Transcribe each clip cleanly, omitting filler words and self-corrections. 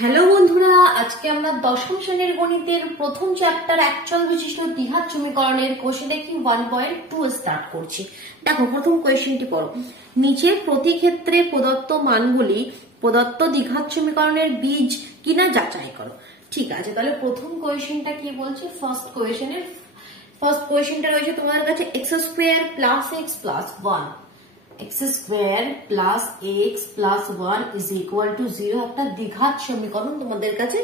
Hello বন্ধুরা, আজকে আমরা দশম শ্রেণীর গণিতের প্রথম চ্যাপ্টার একচল বিশিষ্ট দ্বিঘাত সমীকরণের কোশ্চেন কি 1.2 স্টার্ট করছি। দেখো, প্রথম কোয়েশ্চেনটি পড়ো। নিচে প্রতি ক্ষেত্রে প্রদত্ত মানগুলি প্রদত্ত দ্বিঘাত সমীকরণের বীজ কিনা যাচাই করো। ঠিক আছে, তাহলে প্রথম কোয়েশ্চেনটা কি বলছে? ফার্স্ট কোয়েশ্চেনটা রয়েছে তোমাদের কাছে x square plus x plus 1, x square plus x plus 1 is equal to 0 একটা দ্বিঘাত সমীকরণ তোমাদের কাছে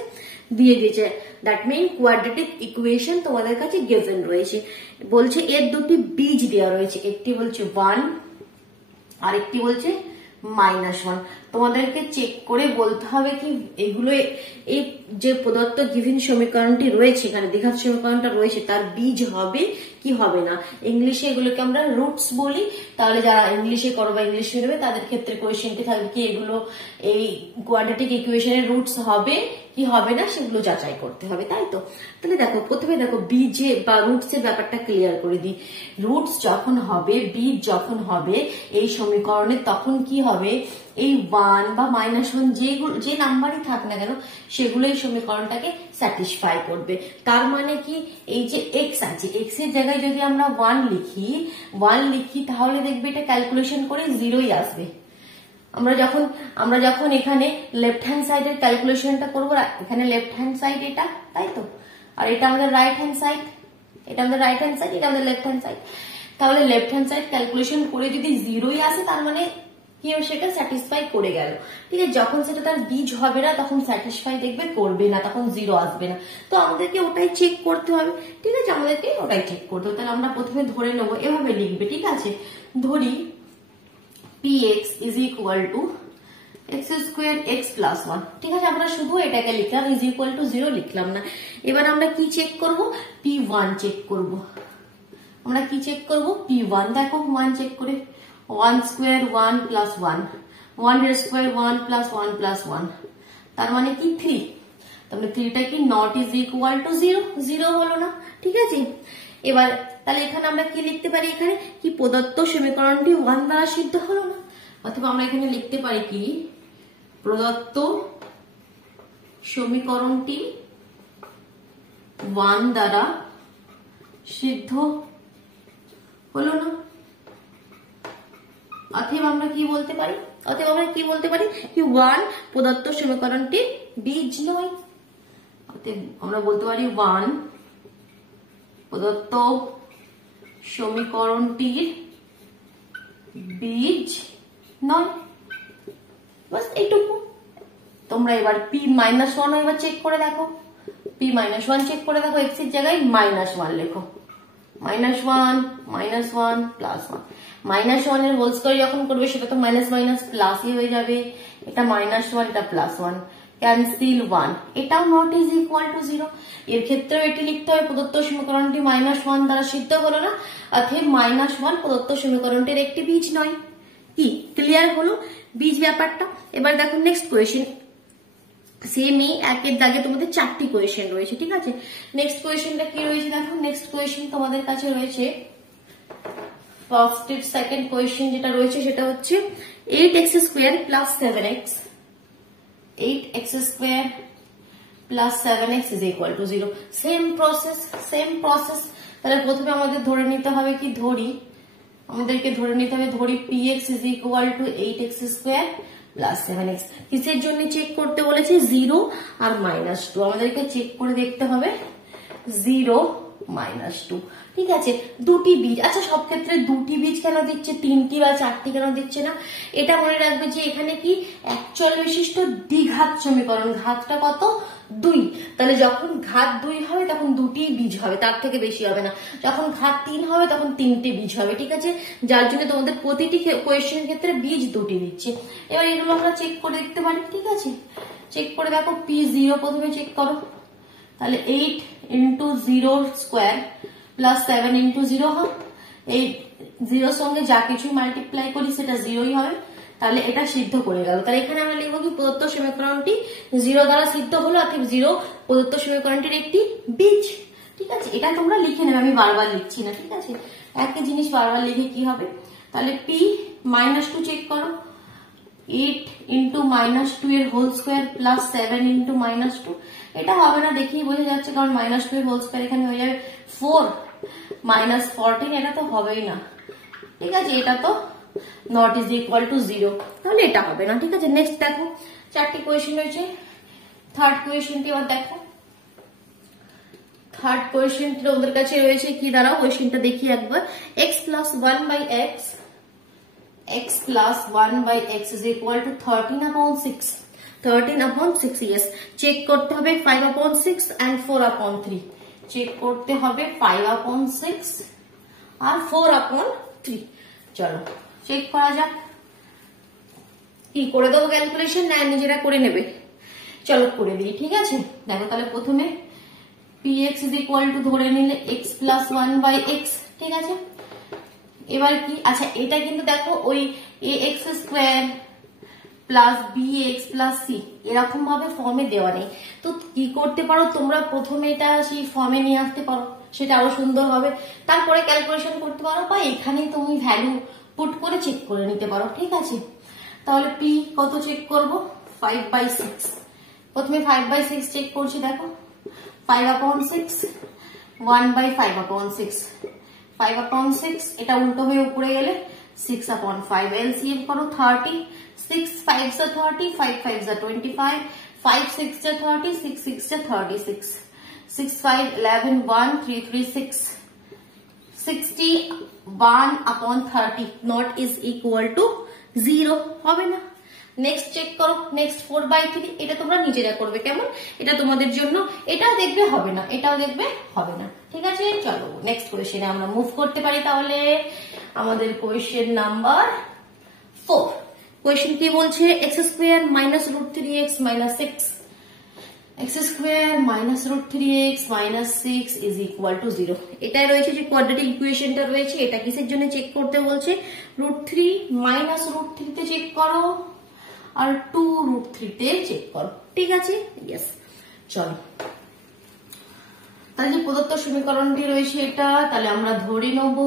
দিয়ে দিয়েছে। দ্যাট মিন কোয়াড্রেটিক ইকুয়েশন তোমাদের কাছে গিভেন রয়েছে। বলছে এর দুটি বীজ দেওয়া রয়েছে, একটি বলছে 1 আর একটি বলছে -1। তোমাদেরকে চেক করে বলতে হবে কি এগুলো এই যে প্রদত্ত গিভেন সমীকরণটি রয়েছে, এখানে দ্বিঘাত সমীকরণটা রয়েছে, তার বীজ হবে কি হবে না। ইংলিশে এগুলোকে আমরা রুটস বলি। তাহলে যারা ইংলিশে করো বা ইংলিশ মিডিয়ামে তাদের ক্ষেত্রে কোয়েশ্চেনটি থাকবে কি এগুলো এই কোয়াড্রেটিক ইকুয়েশনের রুটস হবে কি হবে না সেগুলো যাচাই করতে হবে, তাই তো। তাহলে দেখো, প্রথমে দেখো বীজে বা রুটস এর ব্যাপারটা ক্লিয়ার করে দিই। রুটস যখন হবে, বীজ যখন হবে এই সমীকরণে, তখন কি হবে এই 1 বা -1 যে নাম্বারই থাক না কেন সেগুলো এই সমীকরণটাকে স্যাটিসফাই করবে। তার মানে কি এই যে x আছে, x এর জায়গায় যদি আমরা 1 লিখি তাহলে দেখবে এটা ক্যালকুলেশন করে 0ই আসবে। আমরা যখন এখানে লেফট হ্যান্ড সাইডের ক্যালকুলেশনটা করবো, এখানে লেফট হ্যান্ড সাইড এটা, তাই তো, আর এটা আমাদের রাইট হ্যান্ড সাইড, এটা আমাদের রাইট হ্যান্ড সাইড, এটা আমাদের লেফট হ্যান্ড সাইড। তাহলে লেফট হ্যান্ড সাইড ক্যালকুলেশন করে যদি 0ই আসে তার মানে কি সেটা স্যাটিসফাই করে গেল। ঠিক আছে, যখন সেটা তার বীজ হবে না তখন স্যাটিসফাই দেখবে করবে না, তখন 0 আসবে না। তো আমাদেরকে ওটাই চেক করতে হবে। ঠিক আছে, আমাদেরকে ওটাই চেক করতে হবে। তাহলে আমরা প্রথমে ধরে নেবো, এভাবে লিখবে। ঠিক আছে, ধরি px is equal to x square x plus 1। ঠিক আছে, আমরা শুধু এটাকে লিখলাম, is equal to 0 লিখলাম না। এবার আমরা কি চেক করব? p1 চেক করব। আমরা কি চেক করব? p1। দেখো মান চেক করে 1 স্কয়ার 1 প্লাস 1, 1 এর স্কয়ার 1 প্লাস 1 প্লাস 1, তার মানে কি 3। তাহলে 3টা কি নট ইজ ইকুয়াল টু 0 হলো না। ঠিক আছে, এবার তাহলে এখানে আমরা কি লিখতে পারি? এখানে কি প্রদত্ত সমীকরণটি 1 দ্বারা সিদ্ধ হলো না, অথবা আমরা এখানে লিখতে পারি কি প্রদত্ত সমীকরণটি 1 দ্বারা সিদ্ধ হলো না। অতএব আমরা কি বলতে পারি? কি 1 প্রদত্ত সমীকরণটির বীজ নয়। অতএব আমরা বলতে পারি 1 প্রদত্ত সমীকরণটির বীজ নয়। বাস এইটুকু। তোমরা এবার p-1 এবার চেক করে দেখো, p-1 চেক করে দেখো, x এর জায়গায় -1 লেখো, -1 প্লাস 1, -1 এর হোল স্কয়ার যখন করবে সেটা তো মাইনাস মাইনাস প্লাসই হয়ে যাবে। এটা -1 এটা +1, ক্যান্সেল 1, এটাও নট ইজ ইকুয়াল টু 0। এর ক্ষেত্রেও এটি লিখতে হবে প্রদত্ত সমীকরণটি -1 দ্বারা সিদ্ধ হলো না, অতএব -1 প্রদত্ত সমীকরণটির একটি বীজ নয়। কি ক্লিয়ার হলো বীজ ব্যাপারটা? এবার দেখো নেক্সট কোয়েশ্চেন। সেমই একের দাগে তোমাদের 4টি কোয়েশ্চেন রয়েছে। ঠিক আছে, নেক্সট কোয়েশ্চেনটা কি রয়েছে দেখো। নেক্সট কোয়েশ্চেন তোমাদের কাছে রয়েছে ফার্স্ট সেকেন্ড কোয়েশ্চেন যেটা রয়েছে সেটা হচ্ছে 8x square plus 7x, 8x square plus 7x is equal to 0। Same process. তাহলে প্রথমে আমাদের ধরে নিতে হবে কি ধরি px is equal two 8x square plus 7x। কিসের জন্য চেক করতে বলেছে? 0 আর -2। আমাদেরকে চেক করে দেখতে হবে 0 -2। ঠিক আছে, দুটি বীজ। আচ্ছা, সব ক্ষেত্রে দুটি বীজ কেন দিচ্ছে, 3টি বা 4টি কেন দিচ্ছে না? এটা মনে রাখবে যে এখানে কি একচল বিশিষ্ট দ্বিঘাত সমীকরণ, ঘাতটা কত? 2। তাহলে যখন ঘাত 2 হবে তখন দুটি বীজ হবে, তার থেকে বেশি হবে না। যখন ঘাত 3 হবে তখন 3টে বীজ হবে। ঠিক আছে, যার জন্য তোমাদের প্রতিটি কোয়েশ্চেনের ক্ষেত্রে বীজ 2টি দিচ্ছে। এবার এগুলো আমরা চেক করে দেখতে পারি। ঠিক আছে, চেক করে দেখো p0 প্রথমে চেক করো। তাহলে 8 ইন্টু 0 স্কোয়ার প্লাস 7 ইন্টু 0 হয়, এই 0 সঙ্গে যা কিছু মাল্টিপ্লাই করি সেটা 0ই হবে। তাহলে এটা সিদ্ধ করে গেল। তাহলে এখানে আমরা লিখবো কি প্রদত্ত সমীকরণটি 0 দ্বারা সিদ্ধ হলো, অর্থাৎ 0 প্রদত্ত সমীকরণটির একটি বীজ। ঠিক আছে, এটা তোমরা লিখে নেবে, আমি বারবার লিখছি না। ঠিক আছে, একই জিনিস বারবার লিখে কি হবে? তাহলে p-2 চেক করো, 8 ইন্টু -2 এর হোল স্কোয়ার প্লাস 7 ইন্টু -2, এটা হবে না দেখেই বোঝা যাচ্ছে, কারণ -2 এর হোল স্কোয়ার এখানে হয়ে যাবে 4 -14, এটা তো হবেই না, ঠিক আছে, এটা তো নট ইজ ইকুয়াল টু 0, তাহলে এটা হবে না, ঠিক আছে। নেক্সট দেখো, 4টি কোয়েশ্চেন রয়েছে। থার্ড কোয়েশ্চেনটি এবার দেখো। থার্ড কোয়েশ্চেনটি ওদের কাছে রয়েছে কি, দাঁড়াও কোয়েশ্চেনটা দেখি একবার। x plus 1 by x plus 1 by x is equal to 13/6, 13/6, yes, check করতে হবে 5/6 and 4/3, চেক করতে হবে 5/6 আর 4/3, চলো চেক করা যাক। কি করে দেবো ক্যালকুলেশন, না নিজেরা করে নেবে? চলো করে দিই, ঠিক আছে। দেখো তাহলে প্রথমে px is equal to ধরে নিলে x plus 1 by x, ঠিক আছে। এবার কি, আচ্ছা এটা কিন্তু দেখো ওই ax square plus bx plus c এরকম ভাবে ফর্মে দেওয়া নেই, তো কি করতে পারো তোমরা, প্রথমে এটা সেই ফর্মে নিয়ে আসতে পারো, সেটা আরো সুন্দর হবে, তারপরে ক্যালকুলেশন করতে পারো, বা এখানে তুমি ভ্যালু পুট করে চেক করে নিতে পারো, ঠিক আছে। তাহলে p কত চেক করব, 5/6, প্রথমে 5/6 চেক করছি, দেখো 5/6, 1/5/6, 5/6, এটা উল্টো হয়ে উপরে গেলে 6/5, এলসিএম করো 30, 6 5s are 30, 5 5s are 25, 5 6s are 30, 6 6s are 36, 6 5 11, 1 3 3 6, 61/30 not is equal to 0, হবে না। নেক্সট চেক করো, নেক্সট 4/3, এটা তোমরা নিজেরা করবে, কেমন, এটা তোমাদের জন্য, এটাও দেখবে হবে না, এটাও দেখবে হবে না, ঠিক আছে। চলো নেক্সট কোয়েশ্চেনে আমরা মুভ করতে পারি, তাহলে আমাদের কোয়েশ্চেন নাম্বার 4। কোয়েশ্চেন কি বলছে, x square minus root 3x minus 6, x square minus root 3x minus 6 is equal to 0, এটাই রয়েছে যে কোয়াড্রেটিক ইকুয়েশনটা রয়েছে, এটা কিসের জন্য চেক করতে বলছে, √3 মাইনাস √3 তে চেক করো আর 2√3 তে চেক করো, ঠিক আছে, ইয়েস। চলো তাহলে যে প্রদত্ত সমীকরণটি রয়েছে এটা, তাহলে আমরা ধরে নেব,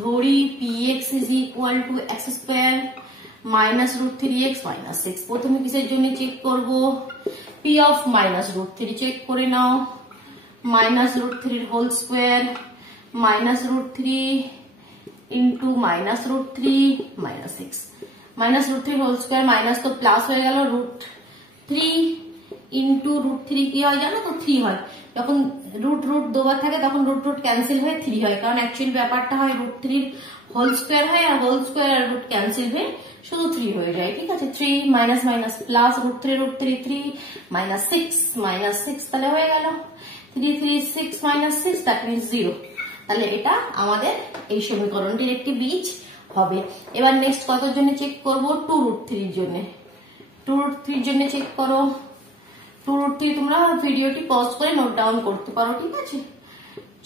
ধরি px is equal two x square minus √3x minus 6, প্রথমে কিসের জন্য চেক করব, p অফ মাইনাস √3 চেক করে নাও, minus √3 whole square minus √3 into minus √3 minus 6, minus √3 whole square minus তো প্লাস হয়ে গেল, √3 ইন্টু √3 কি হয় জানো তো, 3 হয়, যখন রুট দুবার থাকে তখন রুট ক্যান্সেল হয়ে 3 হয়, কারণ অ্যাকচুয়ালি ব্যাপারটা হয় √3 হোল স্কোয়ার হয়, আর হোল স্কোয়ার আর রুট ক্যান্সেল হয়ে শুধু 3 হয়ে যায়, ঠিক আছে। 3 মাইনাস মাইনাস প্লাস √3 3 মাইনাস 6 তাহলে হয়ে গেল 3 3 6 মাইনাস 6, দ্যাট মিনস 0, তাহলে এটা আমাদের এই সমীকরণটির একটি বীজ হবে। এবার নেক্সট কতর জন্য চেক করব, 2√3 এর জন্য, 2√3 এর জন্য চেক করো, 2√3 তোমরা ভিডিওটি পজ করে নোট ডাউন করতে পারো, ঠিক আছে।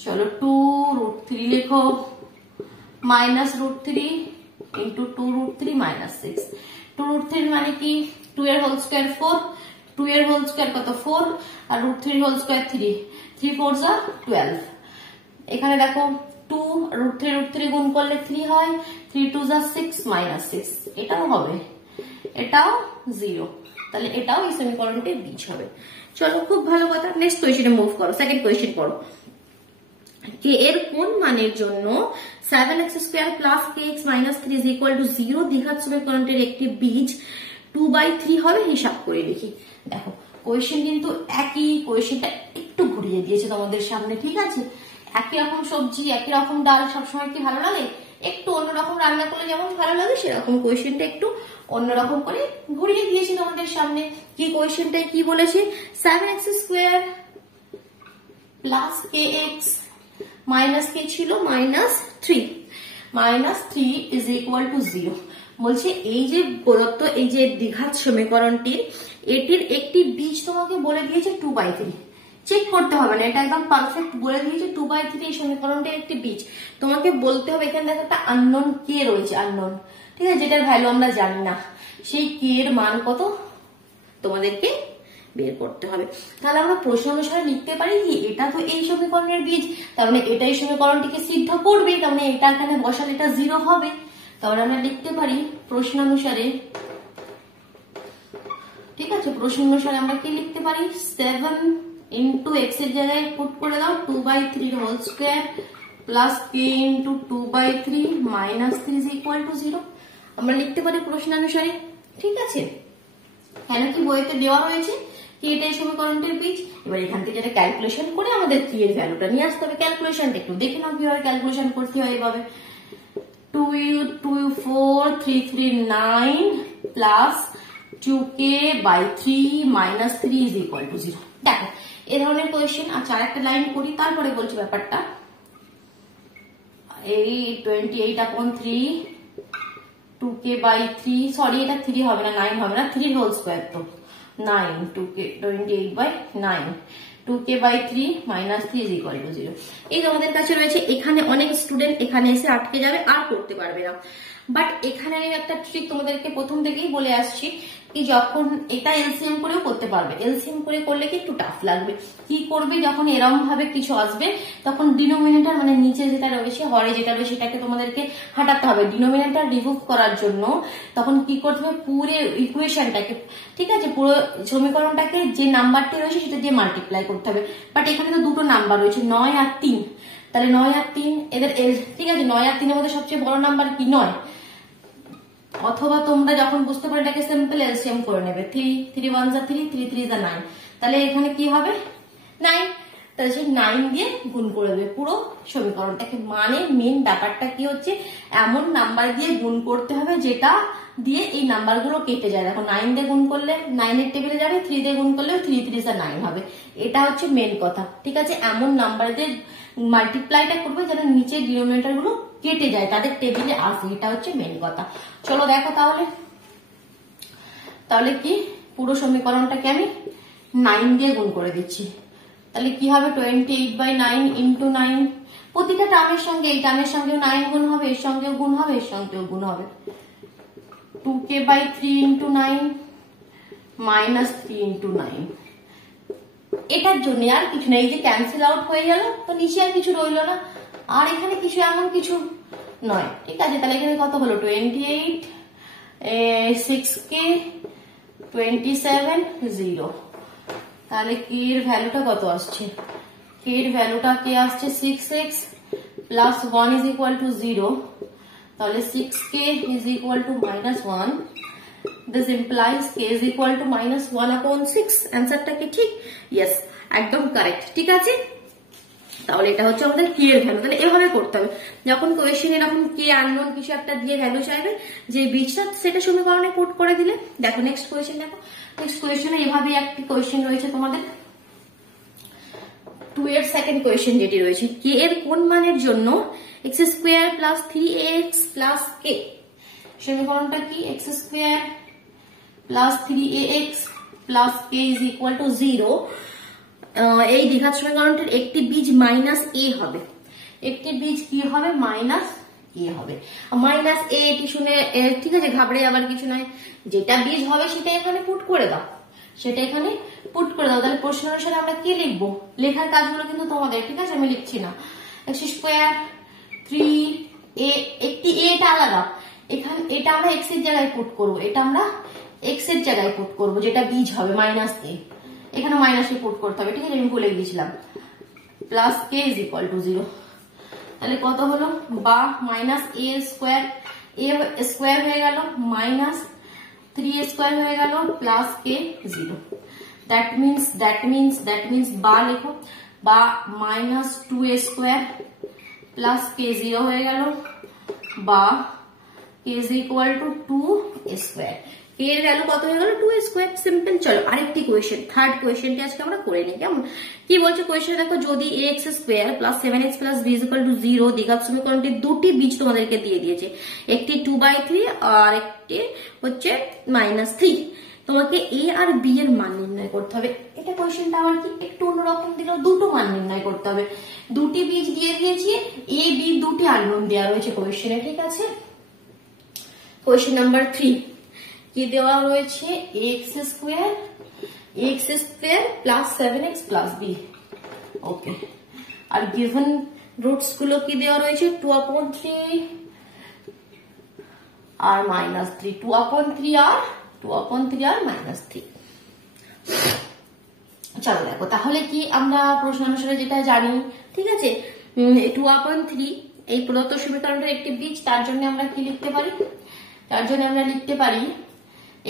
চলো 2√3 লেখো, মাইনাস √3 ইন্টু 2√3 মাইনাস 6, 2√3 মানে কি, 2 এর হোল স্কোয়ার 4, 2 এর হোল স্কোয়ার কত 4, আর √3 হোল স্কোয়ার 3, 3 4s are 12, এখানে দেখো 2 √3 গুণ করলে 3 হয়, 3 2s are 6 মাইনাস 6, এটাও হবে, এটাও 0, তাহলে এটাও এই সমীকরণটির বীজ হবে। চলো খুব ভালো কথা, নেক্সট কোয়েশ্চেনে মুভ করো, সেকেন্ড কোয়েশ্চেন পড়ো। কে এর কোন মানের জন্য 7x square plus kx minus 3 is equal to 0 দ্বিঘাত সমীকরণটির একটি বীজ 2/3 হবে, হিসাব করে দেখি। দেখো কোয়েশ্চেন কিন্তু একই, কোয়েশ্চেনটা একটু ঘুরিয়ে দিয়েছে তোমাদের সামনে, ঠিক আছে। একই রকম সবজি, একই রকম ডাল সবসময় কি ভালো লাগে, একটু অন্যরকম রান্না করলে যেমন ভালো লাগে, সেরকম কোয়েশ্চেনটা একটু অন্যরকম করে ঘুরিয়ে দিয়েছি তোমাদের সামনে। কি কোয়েশ্চেনটায় কি বলেছে, 7x square plus kx minus কে ছিল -3 ইজ ইকুয়াল টু 0, বলছে এই যে প্রদত্ত এই যে দ্বিঘাত সমীকরণটির এটির একটি বীজ তোমাকে বলে দিয়েছে 2/3, চেক করতে হবে না, এটা একদম পারফেক্ট বলে দিয়েছে 2/3 এই সমীকরণটির একটি বীজ। তোমাকে বলতে হবে, এখানে দেখো একটা আননোন কে রয়েছে, আননোন, ঠিক আছে, যেটার ভ্যালু আমরা জানি না, সেই কে এর মান কত তোমাদেরকে বের করতে হবে। তাহলে আমরা প্রশ্ন অনুসারে লিখতে পারি কি, এটা তো এই সমীকরণের বীজ, তার মানে এটা এই সমীকরণটিকে সিদ্ধ করবে, তার মানে এটা এখানে বসালে এটা 0 হবে, তাহলে আমরা লিখতে পারি প্রশ্ন অনুসারে প্রশ্ন অনুসারে আমরা কি লিখতে পারি, 7 ইন্টু এক্স এর জায়গায় পুট করে দাও 2/3 whole square plus k into 2/3 minus 3 is equal to 0 আমরা লিখতে পারি প্রশ্ন অনুসারে। ঠিক আছে, কেন কি বইতে দেওয়া রয়েছে কি এটাই সমীকরণটির বীজ। এবার এখান থেকে যেটা ক্যালকুলেশন করে আমাদের কি এর ভ্যালুটা নিয়ে আসতে হবে। ক্যালকুলেশনটা একটু দেখে নাও কিভাবে ক্যালকুলেশন করতে হয়। এভাবে 2u4 339 plus 2k/3 minus 3 is equal to 0। দেখো এই ধরনের কোয়েশ্চেন। আচ্ছা আরেকটা লাইন করি তারপরে বলছি ব্যাপারটা। এই 28/3 2k/3 সরি এটা 3 হবে না 9 হবে না 3 হোল স্কোয়ার তো 9 2k 28/9 2k/3 minus 3 is equal to 0। এই তোমাদের কাছে রয়েছে। এখানে অনেক স্টুডেন্ট এখানে এসে আটকে যাবে আর করতে পারবে না। বাট এখানে একটা ট্রিক তোমাদেরকে প্রথম থেকেই বলে আসছি কি যখন এটা এলসিএম করেও করতে পারবে। এলসিএম করে করলে কি একটু টাফ লাগবে। কি করবে যখন এরকম ভাবে কিছু আসবে তখন ডিনোমিনেটর মানে নিচে যেটা রয়েছে হরে যেটা রয়েছে সেটাকে তোমাদেরকে হাঁটাতে হবে। ডিনোমিনেটর রিমুভ করার জন্য তখন কি করতে হবে পুরো ইকুয়েশনটাকে ঠিক আছে পুরো সমীকরণটাকে যে নাম্বারটি রয়েছে সেটা দিয়ে মাল্টিপ্লাই করতে হবে। বাট এখানে তো দুটো নাম্বার রয়েছে 9 আর 3। তাহলে 9 আর 3 এদের ঠিক আছে 9 আর 3 এর মধ্যে সবচেয়ে বড় নাম্বার কি 9। অথবা তোমরা যখন বুঝতে পারো এটাকে সিম্পল এলসিএম করে নেবে 3 3 1 যা 3 3 3 যা 9। তাহলে এখানে কি হবে 9। তাহলে সেই 9 দিয়ে গুণ করে দেবে পুরো সমীকরণটাকে। মানে মেন ব্যাপারটা কি হচ্ছে এমন নাম্বার দিয়ে গুণ করতে হবে যেটা দিয়ে এই নাম্বারগুলো কেটে যায়। দেখো 9 দিয়ে গুণ করলে 9 এর টেবিলে যাবে 3 দিয়ে গুণ করলে 3 3 যা 9 হবে। এটা হচ্ছে মেন কথা। ঠিক আছে, এমন নাম্বার দিয়ে মাল্টিপ্লাইটা করবে যেন নিচের ডিনোমিনেটর গুলো কেটে যায় তাদের টেবিলে আসে। এটা হচ্ছে মেন কথা। চলো দেখো তাহলে কি পুরো সমীকরণটাকে আমি 9 দিয়ে গুণ করে দিচ্ছি। তাহলে কি হবে 28/9 ইন্টু 9 প্রতিটা টার্মের সঙ্গে এই টার্মের সঙ্গেও 9 গুণ হবে এর সঙ্গেও গুণ হবে এর সঙ্গেও গুণ হবে 2k/3 ইন্টু 9 মাইনাস 3 ইন্টু 9। এটার জন্য আর কিছু না, এই যে ক্যান্সেল আউট হয়ে গেল তো নিচে আর কিছু রইল না। আর এখানে কিছু এমন কিছু নয়। ঠিক আছে, তাহলে এখানে কত হলো 28 6k 27 0। তাহলে কে এর ভ্যালুটা কত আসছে, কে এর ভ্যালুটা কে আসছে 6x plus 1 is equal to 0। তাহলে 6k is equal two minus 1। This implies k is equal to minus 1/6। অ্যান্সারটা কি ঠিক? ইয়েস, একদম কারেক্ট। ঠিক আছে, তাহলে এটা হচ্ছে আমাদের কে এর ভ্যালু। তাহলে এভাবে করতে হবে যখন কোয়েশ্চেন এরকম কে আননোন কিছু একটা দিয়ে ভ্যালু চাইবে যে বীজটা সেটা সমীকরণে পুট করে দিলে। দেখো নেক্সট কোয়েশ্চেন দেখো। নেক্সট কোয়েশ্চেনে এভাবে একটি কোয়েশ্চেন রয়েছে তোমাদের 2 এর সেকেন্ড কোয়েশ্চেন যেটি রয়েছে কে এর কোন মানের জন্য x square plus 3ax plus k। সমীকরণটা কি x square plus 3ax plus k is equal to 0। এই দ্বিঘাত সমীকরণটির একটি বীজ মাইনাস a হবে। একটি বীজ কি হবে মাইনাস a হবে। মাইনাস a এটি শুনে ঠিক আছে ঘাবড়ে আবার কিছু নয়, যেটা বীজ হবে সেটা এখানে পুট করে দাও, সেটা এখানে পুট করে দাও। তাহলে প্রশ্ন অনুসারে আমরা কি লিখবো, লেখার কাজগুলো কিন্তু তোমাদের। ঠিক আছে, আমি লিখছি না। x স্কয়ার 3a একটি a এটা আলাদা, এখানে এটা আমরা x এর জায়গায় পুট করব, এটা আমরা x এর জায়গায় পুট করব যেটা বীজ হবে মাইনাস a। এখানে মাইনাস এ পুট করতে হবে। ঠিক আছে, আমি ভুলে গিয়েছিলাম। Plus k is equal to 0। তাহলে কত হলো বা মাইনাস a স্কয়ার হয়ে গেল মাইনাস 3a স্কয়ার হয়ে গেল প্লাস k 0। দ্যাট মিনস বা লেখো বা minus 2a square plus k 0 হয়ে গেল বা k is equal two 2a square. k এর ভ্যালু কত হয়ে গেল 2a স্কয়ার। সিম্পল। চলো আরেকটি কোয়েশ্চেন, থার্ড কোয়েশ্চেনটি আজকে আমরা করে নিই। কেমন কি বলছে কোয়েশ্চেন দেখো, যদি ax square plus 7x plus b is equal to 0 দ্বিঘাত সমীকরণটির দুটি বীজ তোমাদেরকে দিয়ে দিয়েছে, একটি 2/3 আর একটি হচ্ছে -3। তোমাকে a আর b এর মান নির্ণয় করতে হবে। এটা কোয়েশ্চেনটা আমার কি একটু অন্যরকম দিল, দুটো মান নির্ণয় করতে হবে। দুটি বীজ দিয়ে দিয়েছি, a b দুটি আননোন দেওয়া রয়েছে কোয়েশ্চেনে। ঠিক আছে, কোয়েশ্চেন নাম্বার 3 কি দেওয়া রয়েছে x square plus 7x plus b। Okay, are given roots গুলো কি দেওয়া রয়েছে 2/3 আর -3, 2/3 আর -3। চলো দেখো তাহলে কি আমরা প্রশ্ন অনুসারে যেটা জানি, ঠিক আছে, 2/3 এই প্রদত্ত সমীকরণটার একটি বীজ, তার জন্য আমরা কি লিখতে পারি, তার জন্য আমরা লিখতে পারি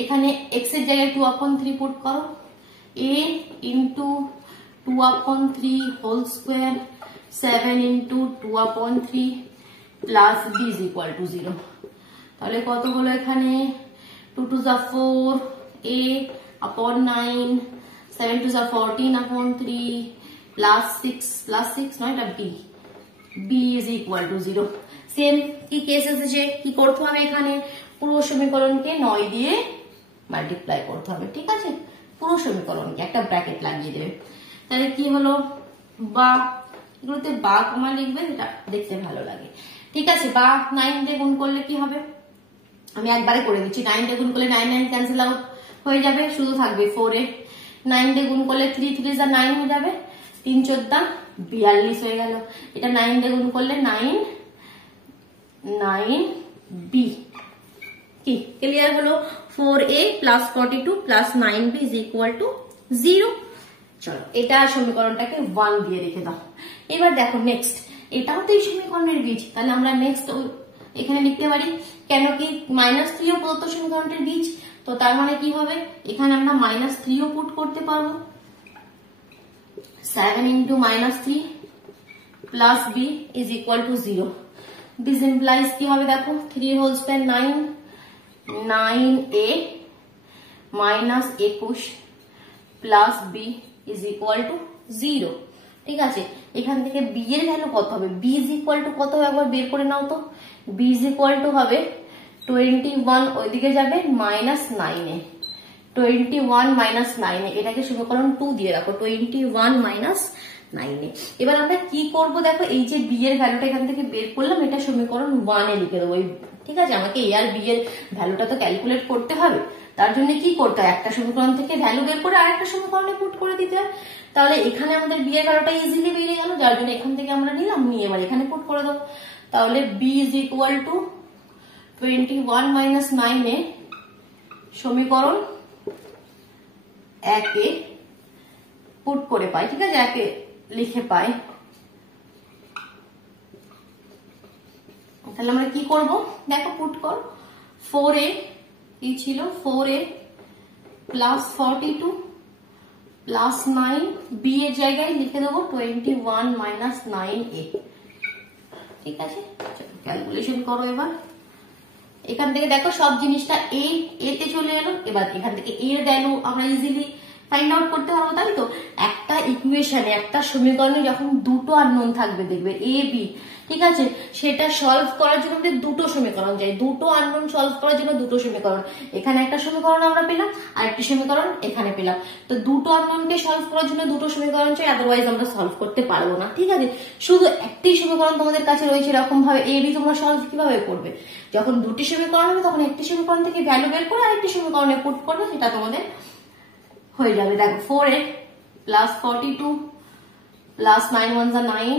এখানে x এর জায়গায় 2/3 পুট করো, a into 2/3 whole square 7 into 2/3 plus b is equal to 0। তাহলে কত হলো এখানে 2 2 যা 4, a upon 9, 7 2 যা 14/3 প্লাস 6 নয়, এটা b is equal to 0। Same কি কেস এসেছে, কি করতে হবে এখানে পুরো সমীকরণকে 9 দিয়ে মাল্টিপ্লাই করতে হবে, ঠিক আছে, পুরো সমীকরণকে একটা ব্র্যাকেট লাগিয়ে দেবে। তাহলে কি হলো, বা এগুলোতে বা কমা লিখবে, এটা দেখতে ভালো লাগে, ঠিক আছে। বা 9 দিয়ে গুণ করলে কি হবে, আমি একবারে করে দিচ্ছি, 9 দিয়ে গুণ করলে 9 9 ক্যান্সেল আউট হয়ে যাবে, শুধু থাকবে 4a। 9 দিয়ে গুণ করলে 3 3 যা 9 হয়ে যাবে, 3 14 42 হয়ে গেল। এটা 9 দিয়ে গুণ করলে 9b, কি ক্লিয়ার হলো, 4a plus 42 plus 9b is equal to 0। চলো এটা সমীকরণটাকে 1 দিয়ে রেখে দাও। এবার দেখো নেক্সট, এটাও তো এই সমীকরণের বীজ, তাহলে আমরা নেক্সট এখানে লিখতে পারি, কেন কি -3 ও প্রদত্ত সমীকরণের বীজ, তো তার মানে কি হবে এখানে আমরা -3 ও পুট করতে পারবো, 7 into -3 plus b is equal to 0। This implies কি হবে দেখো, 3 whole square 9, 9a minus 21 plus b is equal to 0, ঠিক আছে। এখান থেকে b এর ভ্যালু কত হবে, b ইজ ইকুয়াল টু কত হবে একবার বের করে নাও তো, b ইজ ইকুয়াল টু হবে 21, ওইদিকে যাবে -9 এ, 21 -9 এ, এটাকে সমীকরণ 2 দিয়ে রাখো, 21 -9 এ। এবার আমরা কি করব দেখো, এই যে b এর ভ্যালুটা এখান থেকে বের করলাম, এটা সমীকরণ 1 এ লিখে দেবো, ঠিক আছে। আমাকে a আর b এর ভ্যালুটা তো ক্যালকুলেট করতে হবে, তার জন্য কি করতে হয়, একটা সমীকরণ থেকে ভ্যালু বের করে আরেকটা সমীকরণে পুট করে দিতে হয়। তাহলে এখানে আমাদের b এর ভ্যালুটা ইজিলি বেরিয়ে গেল, যার জন্য এখান থেকে আমরা নিলাম, নিয়ে এবার এখানে পুট করে দেবো। তাহলে b ইজ ইকুয়াল টু 21 -9 এ সমীকরণ 1 এ পুট করে পাই, ঠিক আছে, 1 এ লিখে পাই। তাহলে আমরা কি করব দেখো, পুট কর, 4a কি ছিল, 4a প্লাস 42 প্লাস 9, b এর জায়গায় লিখে দেবো 21 -9a, ঠিক আছে। ক্যালকুলেশন করো এবার, এখান থেকে দেখো সব জিনিসটা a তে চলে এলো। এবার এখান থেকে a এর ভ্যালু আমরা ইজিলি ফাইন্ড আউট করতে পারবো, তাই তো। একটা ইকুয়েশনে, একটা সমীকরণে যখন দুটো আননোন থাকবে দেখবে a b, ঠিক আছে, সেটা সলভ করার জন্য আমাদের দুটো সমীকরণ চাই, দুটো আননোন সলভ করার জন্য দুটো সমীকরণ, এখানে একটা সমীকরণ আমরা পেলাম আর একটা সমীকরণ এখানে পেলাম, তো দুটো আননোনকে সলভ করার জন্য দুটো সমীকরণ চাই, আদারওয়াইজ আমরা সলভ করতে পারবো না, ঠিক আছে। শুধু একটি সমীকরণ তোমাদের কাছে রয়েছে, এরকম ভাবে a b তোমরা সলভ কিভাবে করবে, যখন দুটি সমীকরণ হবে তখন একটি সমীকরণ থেকে ভ্যালু বের করে আরেকটি সমীকরণে পুট করবে, সেটা তোমাদের হয়ে যাবে। দেখো 4a প্লাস 42 প্লাস 9 1 যা 9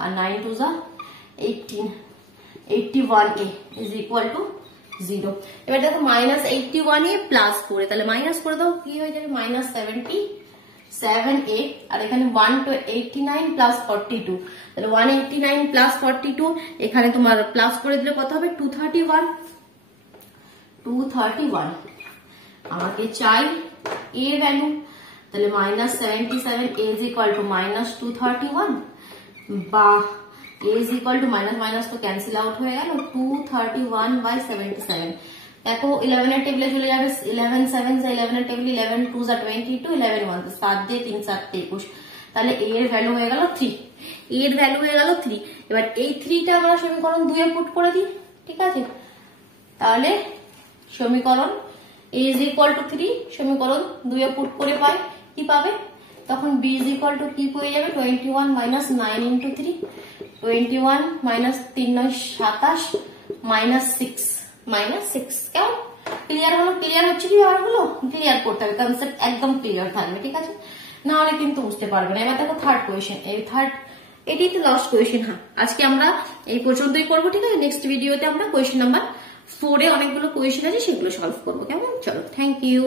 আর 9 2 যা 18, 81a ইজ ইকুয়াল টু 0। এবার দেখো -81a প্লাস করে, তাহলে মাইনাস করে দাও, কি হয়ে যাবে -77a, আর এখানে 189 প্লাস 42, তাহলে 189 প্লাস 42, এখানে তোমার প্লাস করে দিলে কত হবে 231। আমাকে চাই a ভ্যালু, তাহলে -77a ইজ ইকুয়াল টু -231, বা a is equal two minus তো ক্যান্সেল আউট হয়ে গেল, 231/77। দেখো 11 এর টেবিলে চলে যাবে, 11 7 যা 11 এর টেবিলে, 11 2 যা 22, 11 1 7 দিয়ে 3 7 21, তাহলে a এর ভ্যালু হয়ে গেল 3, a এর ভ্যালু হয়ে গেল 3। এবার এই 3 টা আমরা সমীকরণ 2 এ পুট করে দিই, ঠিক আছে। তাহলে সমীকরণ a ইজ ইকুয়াল টু 3 সমীকরণ 2 এ পুট করে পাই, কি পাবে তখন b ইজ ইকুয়াল টু কি পেয়ে যাবে 21 -9 ইন্টু 3, 21 -3 9 27 -6 কেমন ক্লিয়ার হলো? ক্লিয়ার হচ্ছে কি ব্যাপারগুলো? ক্লিয়ার করতে হবে, কনসেপ্ট একদম ক্লিয়ার থাকবে, ঠিক আছে, না হলে কিন্তু বুঝতে পারবে না। এবার দেখো থার্ড কোয়েশ্চেন, এই এটাই তো লাস্ট কোয়েশ্চেন। হ্যাঁ, আজকে আমরা এই পর্যন্তই করবো, ঠিক আছে। নেক্সট ভিডিওতে আমরা কোয়েশ্চেন নাম্বার 4 এ অনেকগুলো কোয়েশ্চেন আছে, সেগুলো সলভ করবো, কেমন? চলো, থ্যাংক ইউ।